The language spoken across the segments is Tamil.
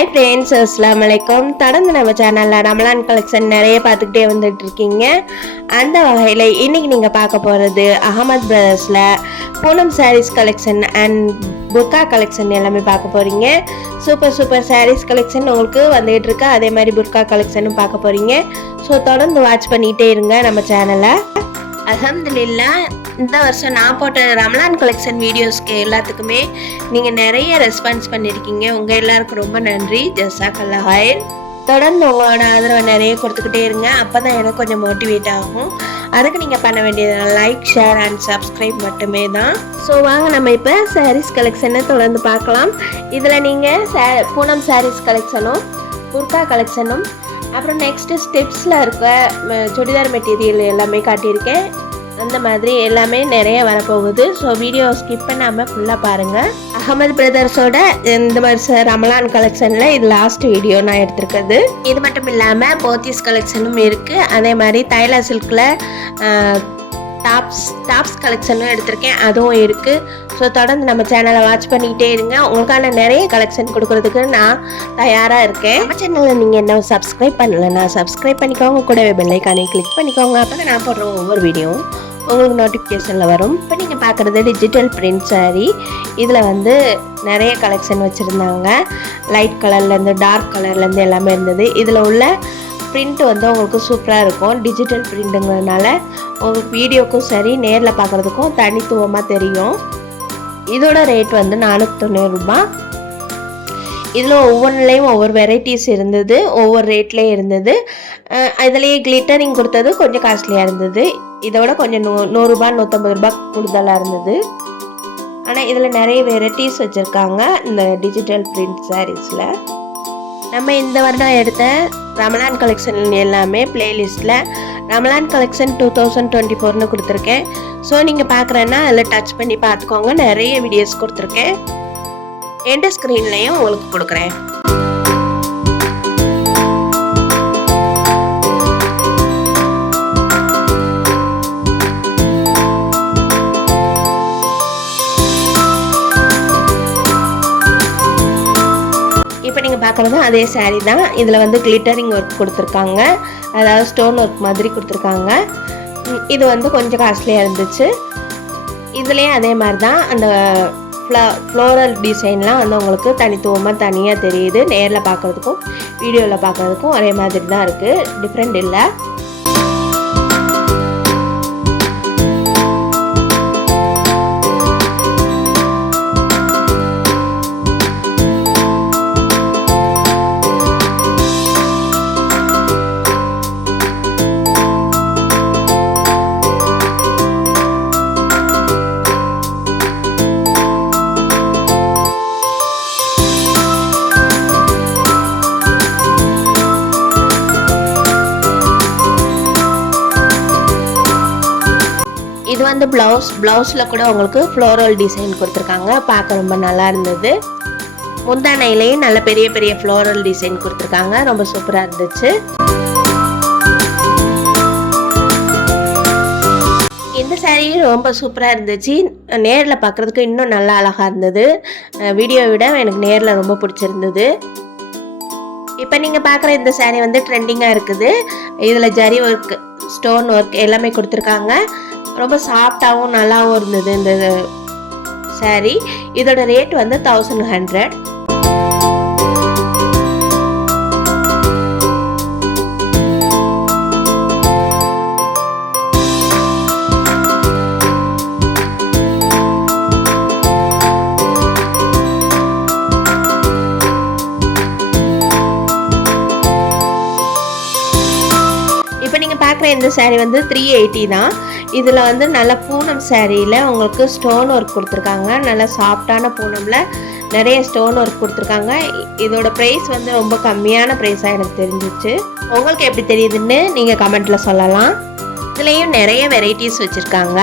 ஹாய் ஃப்ரெண்ட்ஸ், அஸ்ஸலாமு அலைக்கும். தொடர்ந்து நம்ம சேனலில் ரமலான் கலெக்ஷன் நிறைய பார்த்துக்கிட்டே வந்துட்டு இருக்கீங்க. அந்த வகையில் இன்றைக்கி நீங்கள் பார்க்க போகிறது அகமது பிரதர்ஸில் Poonam sarees collection and burqa collection எல்லாமே பார்க்க போகிறீங்க. சூப்பர் சாரீஸ் கலெக்ஷன் உங்களுக்கு வந்துகிட்டு இருக்கு. அதே மாதிரி புர்கா கலெக்ஷனும் பார்க்க போகிறீங்க. ஸோ தொடர்ந்து வாட்ச் பண்ணிகிட்டே இருங்க நம்ம சேனலை. அல்ஹம்துலில்லாஹ், இந்த வருஷம் நான் போட்ட ரமலான் கலெக்ஷன் வீடியோஸ்க்கு எல்லாத்துக்குமே நீங்கள் நிறைய ரெஸ்பான்ஸ் பண்ணியிருக்கீங்க. உங்கள் எல்லாருக்கும் ரொம்ப நன்றி. ஜஸாக்கல்லாஹ் ஹைர். தொடர்ந்து உங்களோட ஆதரவை நிறைய கொடுத்துக்கிட்டே இருங்க. அப்போ தான் எனக்கு கொஞ்சம் மோட்டிவேட் ஆகும். அதுக்கு நீங்கள் பண்ண வேண்டியது லைக், ஷேர் அண்ட் சப்ஸ்கிரைப் மட்டுமே தான். ஸோ வாங்க நம்ம இப்போ சாரீஸ் கலெக்ஷனை தொடர்ந்து பார்க்கலாம். இதில் நீங்கள் பூனம் சாரீஸ் கலெக்ஷனும் புர்கா கலெக்ஷனும் அப்புறம் நெக்ஸ்ட்டு ஸ்டெப்ஸில் இருக்க சுடிதார் மெட்டீரியல் எல்லாமே காட்டியிருக்கேன். அந்த மாதிரி எல்லாமே நிறைய வரப்போகுது. ஸோ வீடியோ ஸ்கிப் பண்ணாமல் ஃபுல்லாக பாருங்கள். அகமது பிரதர்ஸோட இந்த வருஷம் ரமலான் கலெக்ஷனில் இது லாஸ்ட் வீடியோ நான் எடுத்திருக்கிறது. இது மட்டும் இல்லாமல் போத்தீஸ் கலெக்ஷனும் இருக்குது. அதே மாதிரி தைலா சில்கில் டாப்ஸ் கலெக்ஷனும் எடுத்திருக்கேன், அதுவும் இருக்குது. ஸோ தொடர்ந்து நம்ம சேனலை வாட்ச் பண்ணிக்கிட்டே இருங்க. உங்களுக்கான நிறைய கலெக்ஷன் கொடுக்குறதுக்கு நான் தயாராக இருக்கேன். நம்ம சேனலில் நீங்கள் என்ன சப்ஸ்கிரைப் பண்ணலைன்னா சப்ஸ்கிரைப் பண்ணிக்கோங்க. கூடவே பெல் ஐக்கானை கிளிக் பண்ணிக்கோங்க. அப்போ தான் நான் போடுற ஒவ்வொரு வீடியோவும் உங்களுக்கு நோட்டிஃபிகேஷனில் வரும். இப்போ நீங்கள் பார்க்குறது டிஜிட்டல் பிரிண்ட் சாரீ. இதில் வந்து நிறைய கலெக்ஷன் வச்சுருந்தாங்க. லைட் கலர்லேருந்து டார்க் கலர்லேருந்து எல்லாமே இருந்தது. இதில் உள்ள பிரிண்ட் வந்து உங்களுக்கு சூப்பராக இருக்கும். டிஜிட்டல் பிரிண்ட்டுங்கிறதுனால உங்களுக்கு வீடியோக்கும் சரி நேரில் பார்க்குறதுக்கும் தனித்துவமாக தெரியும். இதோட ரேட் வந்து 490 ரூபாய். இதில் ஒவ்வொன்றுலேயும் ஒவ்வொரு வெரைட்டிஸ் இருந்தது, ஒவ்வொரு ரேட்லேயே இருந்தது. இதுலேயே கிளிட்டரிங் கொடுத்தது கொஞ்சம் காஸ்ட்லியாக இருந்தது. இதோட கொஞ்சம் 100 ரூபாய் 150 ரூபாய் கூடுதலாக இருந்தது. ஆனால் இதில் நிறைய வெரைட்டிஸ் வச்சுருக்காங்க இந்த டிஜிட்டல் பிரிண்ட் சாரீஸில். நம்ம இந்த வருடம் எடுத்த ரமலான் கலெக்ஷன் எல்லாமே பிளேலிஸ்ட்டில் ரமலான் கலெக்ஷன் 2024ன்னு கொடுத்துருக்கேன். ஸோ நீங்கள் பார்க்குறேன்னா அதில் டச் பண்ணி பார்த்துக்கோங்க. நிறைய வீடியோஸ் கொடுத்துருக்கேன். எந்த ஸ்க்ரீன்லேயும் உங்களுக்கு கொடுக்குறேன். இப்போ நீங்கள் பார்க்குறது அதே சாரீ தான். இதில் வந்து கிளிட்டரிங் ஒர்க் கொடுத்துருக்காங்க, அதாவது ஸ்டோன் ஒர்க் மாதிரி கொடுத்துருக்காங்க. இது வந்து கொஞ்சம் காஸ்ட்லியாக இருந்துச்சு. இதுலேயே அதே மாதிரி தான் அந்த ஃப்ளோரல் டிசைன்லாம் வந்து உங்களுக்கு தனித்துவமாக தனியாக தெரியுது. நேரில் பார்க்குறதுக்கும் வீடியோவில் பார்க்குறதுக்கும் ஒரே மாதிரி தான் இருக்குது, டிஃப்ரெண்ட் இல்லை. இது வந்து ப்ளவுஸில் கூட உங்களுக்கு ஃப்ளோரல் டிசைன் கொடுத்துருக்காங்க. பார்க்க ரொம்ப நல்லா இருந்தது. முந்தானையிலையும் நல்ல பெரிய பெரிய ஃப்ளோரல் டிசைன் கொடுத்துருக்காங்க. ரொம்ப சூப்பராக இருந்துச்சு. இந்த சாரியும் ரொம்ப சூப்பராக இருந்துச்சு. நேரில் பார்க்குறதுக்கு இன்னும் நல்லா அழகாக இருந்தது. வீடியோவை விட எனக்கு நேரில் ரொம்ப பிடிச்சிருந்தது. இப்போ நீங்கள் பார்க்குற இந்த சாரீ வந்து ட்ரெண்டிங்காக இருக்குது. இதில் ஜரி ஒர்க், ஸ்டோன் ஒர்க் எல்லாமே கொடுத்துருக்காங்க. ரொம்ப சாஃப்டாகவும் நல்லாவும் இருந்தது இந்த சாரீ. இதோட ரேட் வந்து 1100. இப்போ நீங்கள் பார்க்குற இந்த சாரீ வந்து 380 தான். இதில் வந்து நல்ல பூனம் சாரியில் உங்களுக்கு ஸ்டோன் ஒர்க் கொடுத்துருக்காங்க. நல்ல சாஃப்டான பூனமில் நிறைய ஸ்டோன் ஒர்க் கொடுத்துருக்காங்க. இதோட ப்ரைஸ் வந்து ரொம்ப கம்மியான ப்ரைஸாக எனக்கு தெரிஞ்சிச்சு. உங்களுக்கு எப்படி தெரியுதுன்னு நீங்கள் கமெண்ட்டில் சொல்லலாம். இதுலேயும் நிறைய வெரைட்டிஸ் வச்சுருக்காங்க.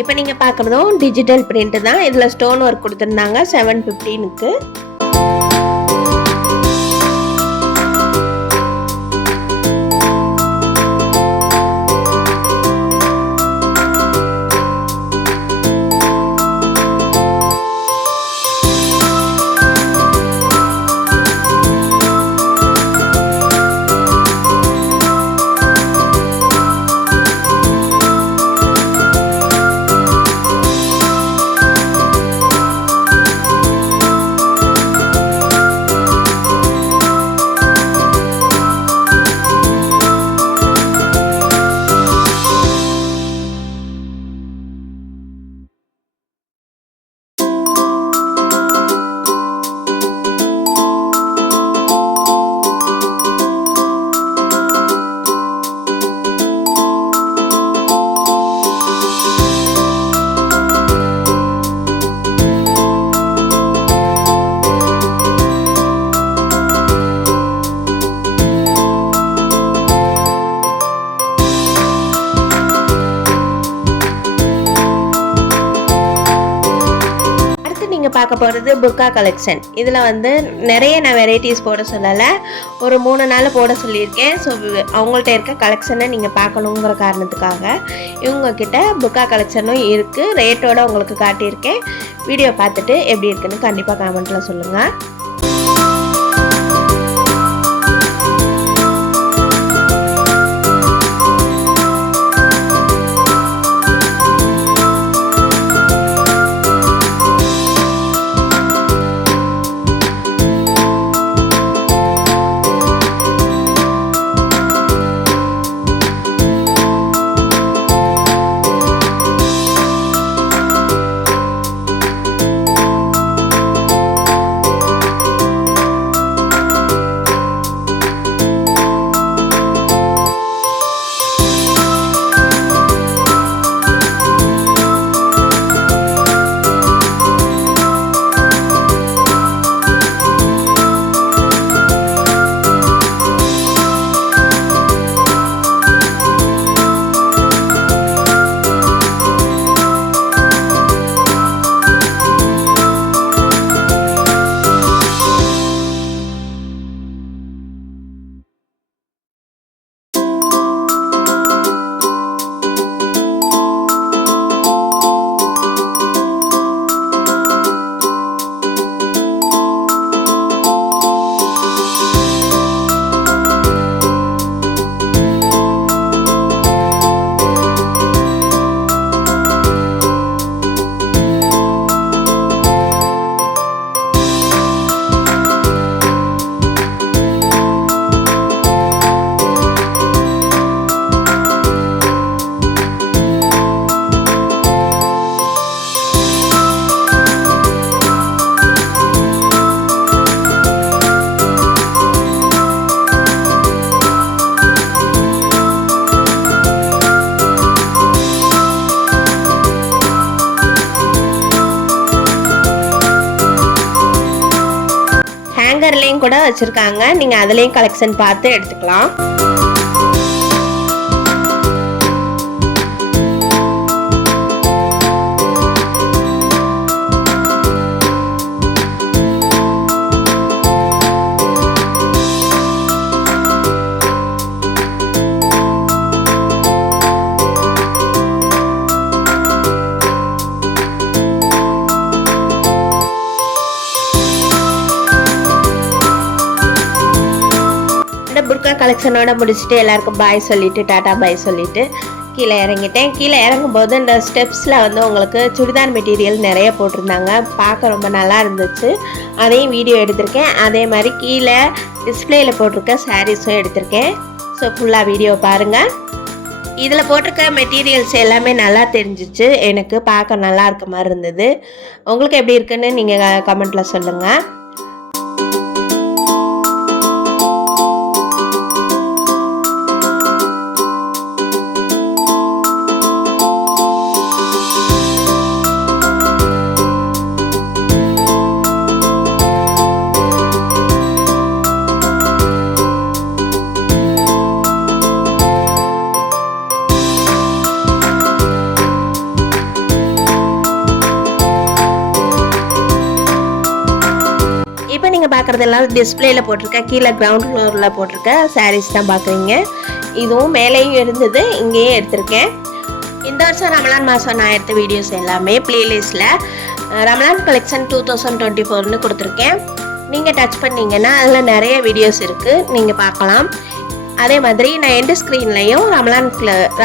இப்போ நீங்கள் பார்க்குறதும் டிஜிட்டல் பிரிண்ட் தான். இதில் ஸ்டோன் ஒர்க் கொடுத்துருந்தாங்க 715க்கு. போகிறது புர்கா கலெக்ஷன். இதில் வந்து நிறைய நான் வெரைட்டிஸ் போட சொல்லலை, ஒரு 3 நாள் போட சொல்லியிருக்கேன். ஸோ அவங்கள்ட்ட இருக்க கலெக்ஷனை நீங்கள் பார்க்கணுங்கிற காரணத்துக்காக இவங்கக்கிட்ட புர்கா கலெக்ஷனும் இருக்குது. ரேட்டோடு உங்களுக்கு காட்டியிருக்கேன். வீடியோ பார்த்துட்டு எப்படி இருக்குன்னு கண்டிப்பாக கமெண்ட்டில் சொல்லுங்கள். ஹேங்கர்லேயும் கூட வச்சுருக்காங்க, நீங்கள் அதுலேயும் கலெக்ஷன் பார்த்து எடுத்துக்கலாம். புர்கா கலெக்ஷனோட முடிச்சுட்டு எல்லாருக்கும் பாய் சொல்லிவிட்டு டாட்டா பாய் சொல்லிவிட்டு கீழே இறங்கிட்டேன். கீழே இறங்கும்போது இந்த ஸ்டெப்ஸில் வந்து உங்களுக்கு சுடிதார் மெட்டீரியல் நிறைய போட்டிருந்தாங்க, பார்க்க ரொம்ப நல்லா இருந்துச்சு. அதையும் வீடியோ எடுத்திருக்கேன். அதே மாதிரி கீழே டிஸ்பிளேயில் போட்டிருக்க சாரீஸும் எடுத்திருக்கேன். ஸோ ஃபுல்லாக வீடியோ பாருங்கள். இதில் போட்டிருக்க மெட்டீரியல்ஸ் எல்லாமே நல்லா தெரிஞ்சிச்சு, எனக்கு பார்க்க நல்லா இருக்க மாதிரி இருந்தது. உங்களுக்கு எப்படி இருக்குன்னு நீங்கள் கமெண்ட்டில் சொல்லுங்கள். இப்போ நீங்கள் பார்க்குறதெல்லாம் டிஸ்பிளேயில் போட்டிருக்க கீழே கிரவுண்ட் ஃப்ளோரில் போட்டிருக்க சாரீஸ் தான் பார்க்குறீங்க. இதுவும் மேலேயும் இருந்தது, இங்கேயே எடுத்திருக்கேன். இந்த வருஷம் ரமலான் மாதம் நான் எடுத்த வீடியோஸ் எல்லாமே பிளேலிஸ்ட்டில் ரமலான் கலெக்ஷன் 2024ன்னு கொடுத்துருக்கேன். நீங்கள் டச் பண்ணிங்கன்னா அதில் நிறைய வீடியோஸ் இருக்குது, நீங்கள் பார்க்கலாம். அதே மாதிரி நான் எண்டு ஸ்க்ரீன்லேயும்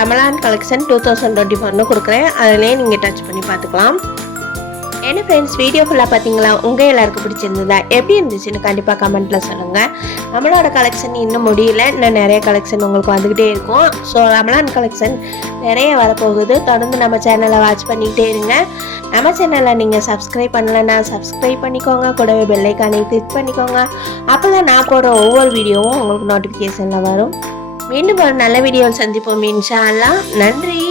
ரமலான் கலெக்ஷன் 2024ன்னு கொடுக்குறேன், அதுலேயும் நீங்கள் டச் பண்ணி பார்த்துக்கலாம். என்ன ஃப்ரெண்ட்ஸ், வீடியோ ஃபுல்லாக பார்த்தீங்களா? உங்கள் எல்லாருக்கும் பிடிச்சிருந்ததா? எப்படி இருந்துச்சுன்னு கண்டிப்பாக கமெண்ட்டில் சொல்லுங்கள். நம்மளோட கலெக்ஷன் இன்னும் முடியல, இன்னும் நிறைய கலெக்ஷன் உங்களுக்கு வந்துக்கிட்டே இருக்கும். ஸோ ரமலான் கலெக்ஷன் நிறைய வரப்போகுது. தொடர்ந்து நம்ம சேனலை வாட்ச் பண்ணிக்கிட்டே இருங்க. நம்ம சேனலை நீங்கள் சப்ஸ்கிரைப் பண்ணலைன்னா சப்ஸ்கிரைப் பண்ணிக்கோங்க, கூடவே பெல் ஐக்கானையும் கிளிக் பண்ணிக்கோங்க. அப்போ தான் நான் போடுற ஒவ்வொரு வீடியோவும் உங்களுக்கு நோட்டிஃபிகேஷனில் வரும். மீண்டும் ஒரு நல்ல வீடியோவில் சந்திப்போம் இன்ஷா அல்லாஹ். நன்றி.